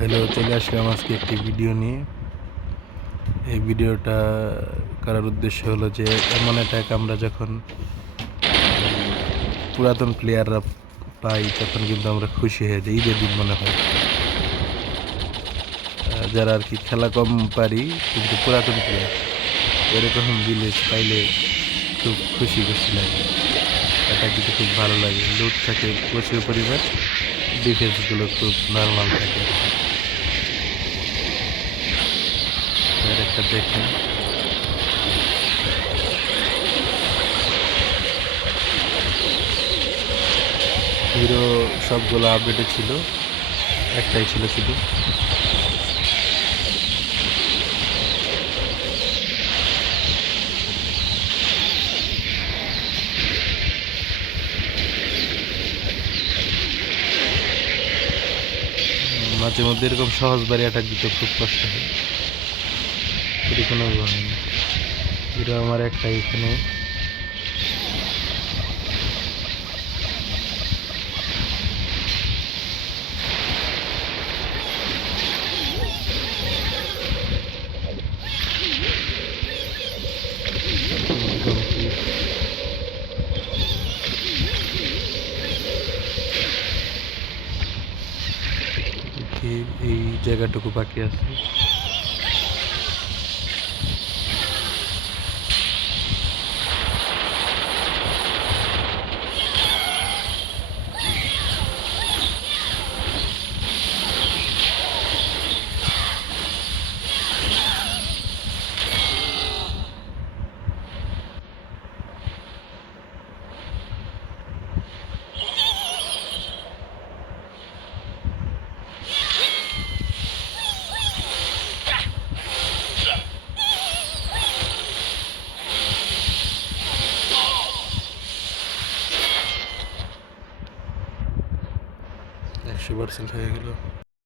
Hello, চলে আসলাম আজকে একটি ভিডিও নিয়ে। এই ভিডিওটা করার উদ্দেশ্য হলো যে এমন অ্যাটাক আমরা যখন পুরাতন প্লেয়াররা পাই তখন কিন্তু আমরা খুশি হয়ে যাই, ঈদের দিন মনে হয়। যারা আর কি খেলা কম পারি কিন্তু পুরাতন প্লেয়ার এরকম ভিলেজ পাইলে খুব খুশি খুশি লাগে। অ্যাটাক দিতে খুব ভালো লাগে, লুট থাকে প্রচুর পরিমাণ, ডিফেন্সগুলো খুব নর্মাল থাকে আর কি। একটা দেখেন, হিরো সবগুলো আপডেটে ছিল, একটাই ছিল শুধু। মাঝে মধ্যে এরকম সহজ বাড়ি অ্যাটাক দিতে খুব কষ্ট হয়, এটি কোনো হয় না। হিরো আমার একটাই এখানে। এই জায়গাটুকু বাকি আছে। একশো পার্সেন্ট হয়ে গেল।